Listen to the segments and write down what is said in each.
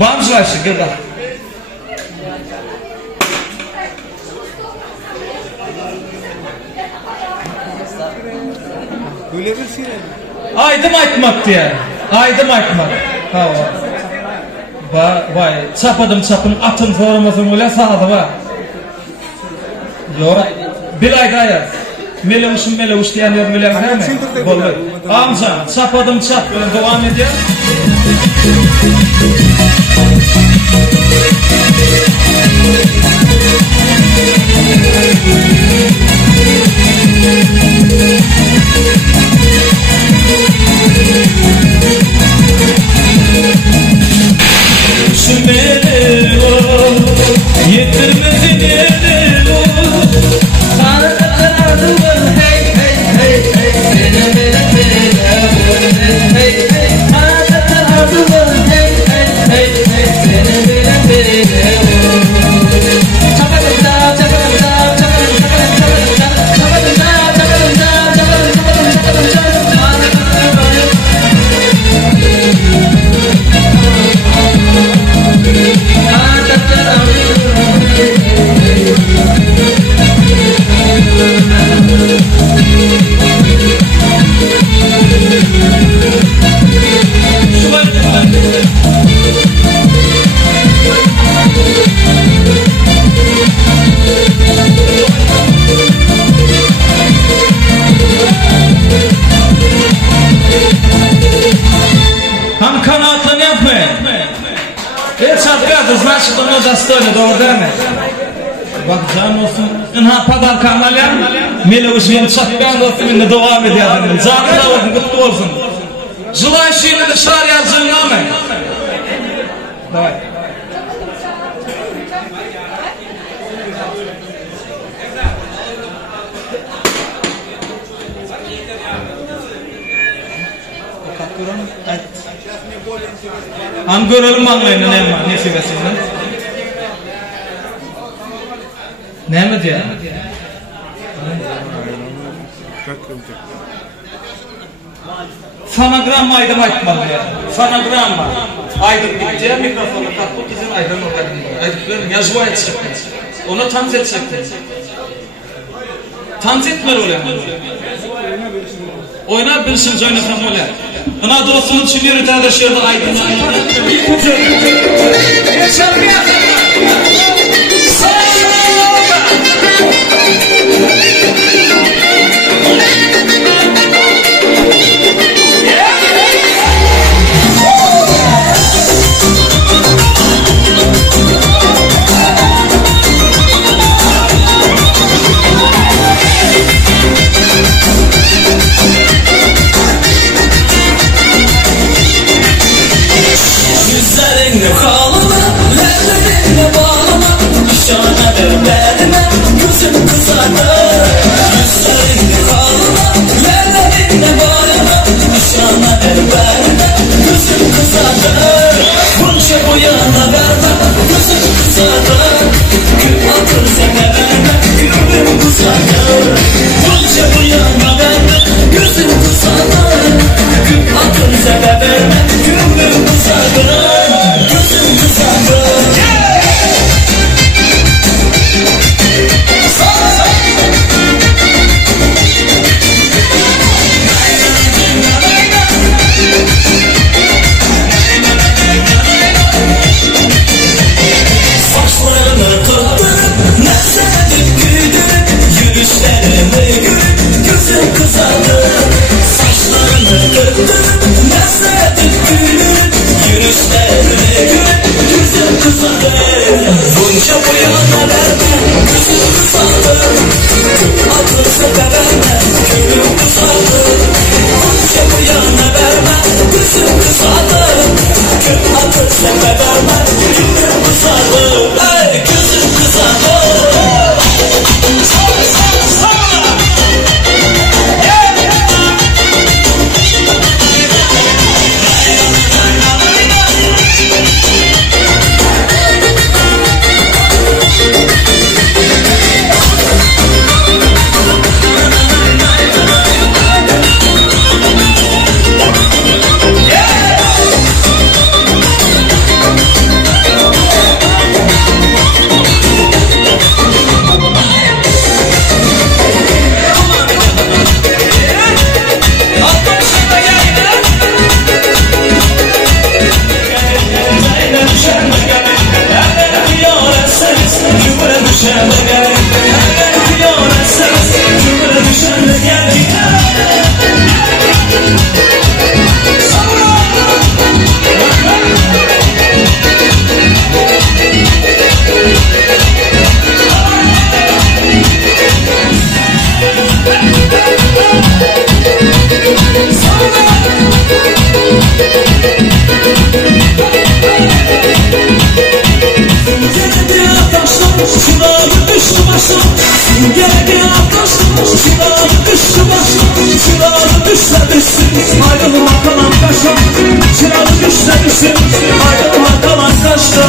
Bamcılaşı gıda. Böyle bir şey. Aydım aytmak diye. Aydım aytmak. Ha vay. Çapadım atın formasını öyle sağdı va. Yok. Bir ayda ya. Melevuş diyenler melevuş değil mi? Amca çapadım devam ediyor. Şümeli o, yetirmedi nedi o. Sana kadar hey hey hey, beni hey hey hey. Sana kadar hey hey hey, beni Ham kanatını yapmayın. Значит, оно достойно, doğru. Bak can olsun. İnha padar kamalya. Mele uşuyum çakkan olsun. Minne devam ediyorsun. Canı da olsun. Kutlu olsun. Жылай şeyini dışarı yarzın namı. Давай. Am görelim anlayın ne var, ne sebesinden? Ne mi diyor? Fonogram aydım aytmalı ya. Fonogram aydım gitti mikrofonu taktı bizim aydım o kadar. Aydıklarını yazıva edecekti. Onu tanz edecekti. Tanz etmer öyle. Oynar birisiniz oynasam öyle. Ana dostum için yürüten şurada aydın. düşsün, ayrılıma kalan kaşa. Çıralı düşse düşsün, ayrılıma kalan kaşa.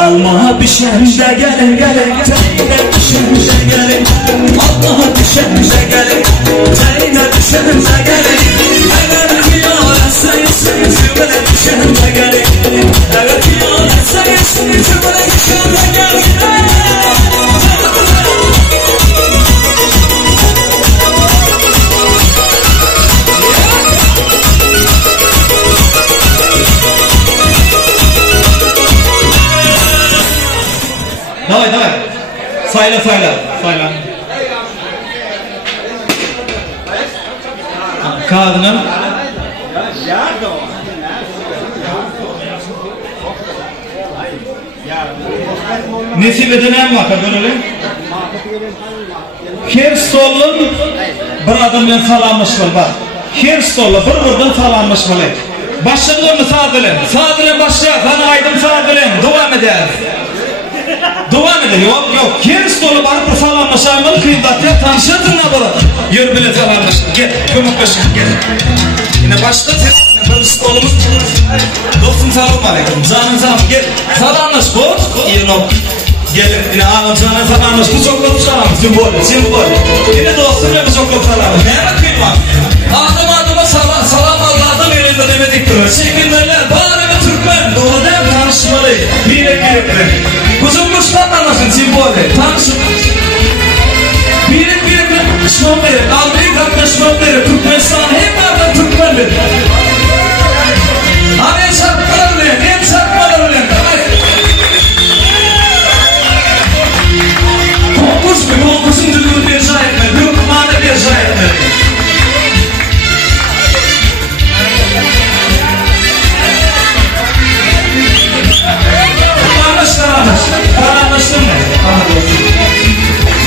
Allah'a düşende gelin, teyine düşende gelin. Allah'a düşende gelin, teyine düşende gelin. Eğer kıyaretseniz, cümle düşende gelin. Eğer kıyaretseniz, cümle düşende gelin. Давай. Sayla. Kadınım. Nesip edinen vaka böyle. Her stolun bir adamdan salamlaşmalı bak. Her stolla bir salamlaşmalı. Başladı onu sağdırın başla. Bana aydım sağdırın. Devam eder. Yok. Her stolu barıp salamlaşamalı. Kıyımdatya tanışırdın ne bunu? Yürü bile salamlaşın. Gel. Kömükleşin. Gel. Yine başla. Bir stolumuz. Dostum salam aleyküm. Canım. Gel. Salamlaş. Koş. Gelin. Yine ağam canım salamlaş. Bu çok olup salam. Simbol. Yine dostum ve bu çok olup salam. Ne bakayım var? Adıma salam Allah'tan elinde demedik duruyor. Çekinlerler. Bari ve Türkmen. Doğru dem tanışmalı. Bilek. Kuzum Muş'tan anlasın simbolü. Tanışın. Bilek. Şunları. Amerika'da şunları. Türkmenistan. Hep nereden Türkmendir. Hani şarkılar öyle. Hem şarkılar öyle. Konkursun düdüğü bir şey etmeli. Büyük kumanda bir şey etmeli. Anlaştın mı?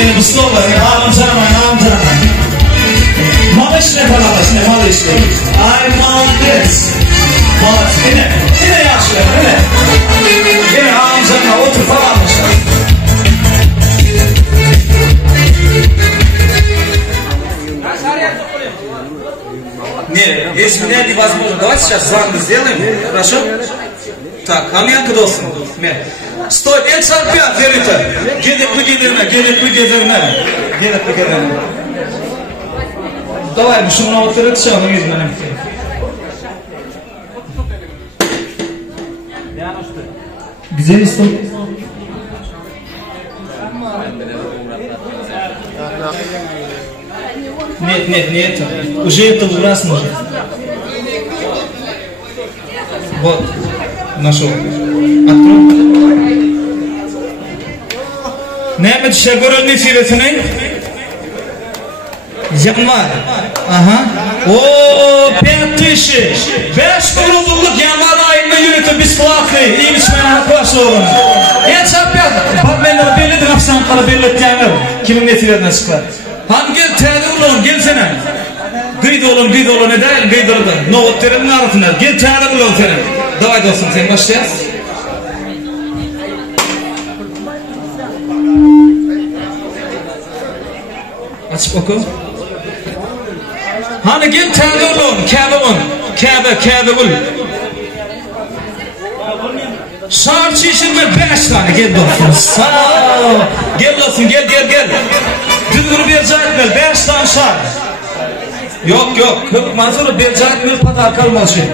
Yine bu stollar, ağam canım. Mal işine. I want this. Yine yaşlı, yine ağam canım, otur falan başlar. Не, если меня невозможно, давайте сейчас звонку сделаем, хорошо? Так, а мне когда olsun? Sтой, 5.45 verite. Gelip mi gedirme. Давай, şunu oturup çağırın yüzmenim. Güzel istem. Нет. Уже это ужасно. Вот. Нашел. Открой. Neymiş şegörün nesiresine? Yanvar. Aha. Ooo 5000. 5 kurululluk yanvar ayında yürütü besplatный. İyiymiş bana arkadaş oğlum. Çapyat. Barmenler belli de aksanları belli etkenler. Kimin nesiresinden çıkar? Han gel teyze oğlum gelsene. Gıydı oğlum ne değil gıydı oğlum. Noğut terimini arasınlar. Gel teyze oğlum senin. Davay dostum sen başlayasın. Açıp oku. Hani gel teyze oğlum. Kabe ol. Şar çişirme 5 tane gel dostum. Sağ. Gel dostum gel. Düzgün bir cahitmel 5 tane şar. Yok. Manzara bir cahitmel patar kalmaz şey.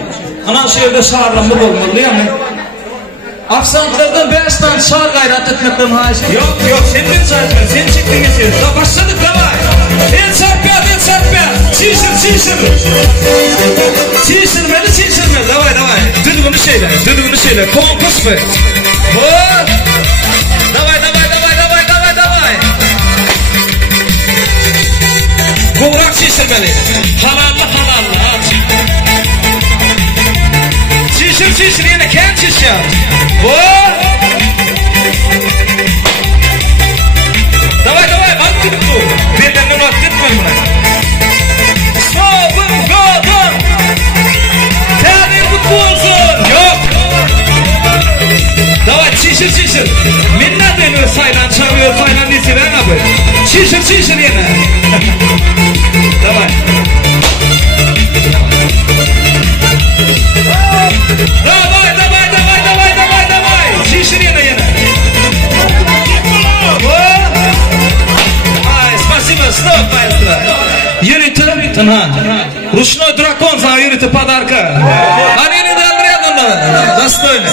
Ana şehirde şarlanma olmalı yani. Aksantlardan 5 tane şar gayret etmekten haşi. Yok sen bir cahitmel. Sen çıktın geçiyor. Da başladık davay. El çarpıyor. Çişirmeli. Davay. Düdüğünü şeyle. Konkurs mu? Davay. Buğrak çişirmeli. Halallı. Çişir yine kendi çiş ya. Davay bak gidip bu. Birlerine bak gitmeyin buna. Stop'un godun. Tane kutlu olsun. Yok. Davay çişir. Minnet demiyor saylan çalıyor saylan diziden abi. Çişir yine. Davay. bitti padarka. Hani ne daldırıyordun onları? Dostuyla.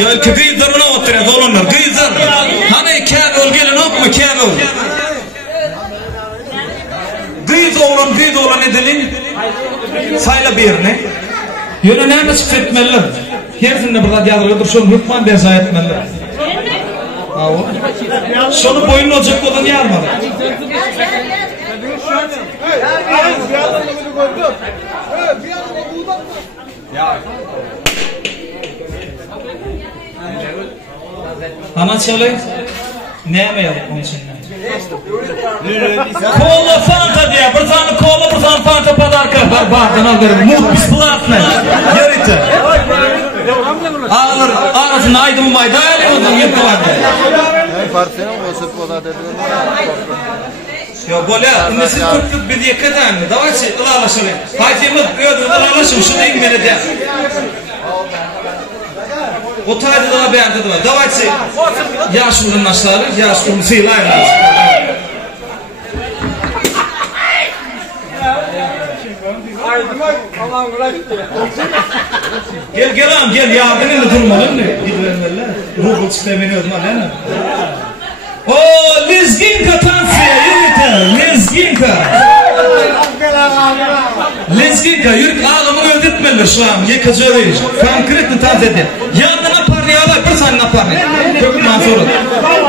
Ya ki gıyızlarına oturuyor dolunlar. Gıyızlar. Hani kâbe ol gelin ok mu kâbe ol? Gıyız oğlan edilin. Sayla bir yerine. Yöne neyme çıkıp etmeliler. Kersinde burada diyalogda şunu hükman beza etmeliler. Şunu boyun olacak olan yarmadı. Ana çalayım. Neyme yapıp onun için? Kola fanta diye. Bir tane kola bir tane fanta padarka. Bardan al verin. Muhbis bulatma. Yarıtı. Ağrısını aydım mayda. Ondan yıktı vardı. Partinin olsa kola dediğin. Ya böyle nesi kurtulup bir diye kadar mı? Davayçı ılalaşalım. Hayfiyemiz ödür ılalaşım. Şu da İngmeni de. O taydı daha beğendi de var. Davayçı yaş vurun aşağıları. Yaş vurun sıyılayın lazım. Gel ağam gel yardımın da durmalım ne? Ruhul sistemini ödümal ne? Ooo Lizginka tansiye yürüten Lizginka. Lizginka yürük ağamı öldürtmeler şu an yıkıcı ödeyici. Konkretini tansiye edin. Yanına parniye alay bir sanına parniye. Kök manzuru.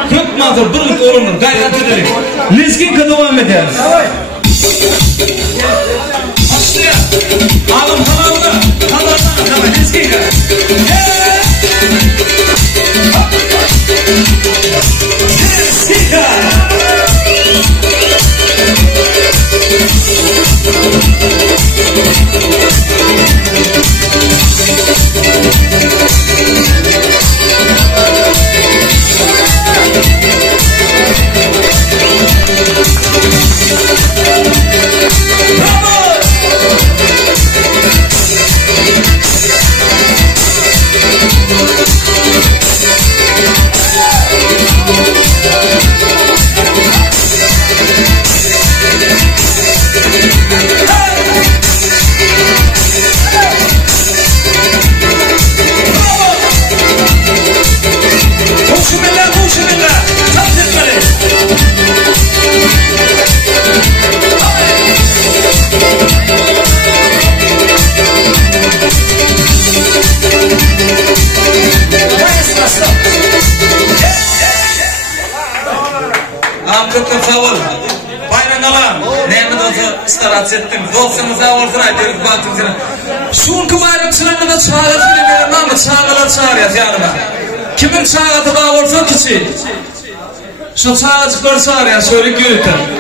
Kök manzuru durluk olunur gayret edelim. Lizginka devam ederiz. Aşırıya. Ağam kanalda. Kanalda. Tamam Lizginka. Lizginka. Amkıttım savul. Bayran alam. Neymi dozu starat ettim. Dostumuz avursun aydiyoruz baktım sana. Şunku bayram sınavında da çağırır filmlerim ama çağırlar çağırıyor yanıma. Kimin çağırdı avursun ki? Şu çağırıcıkları çağırıyor şöyle yürütün.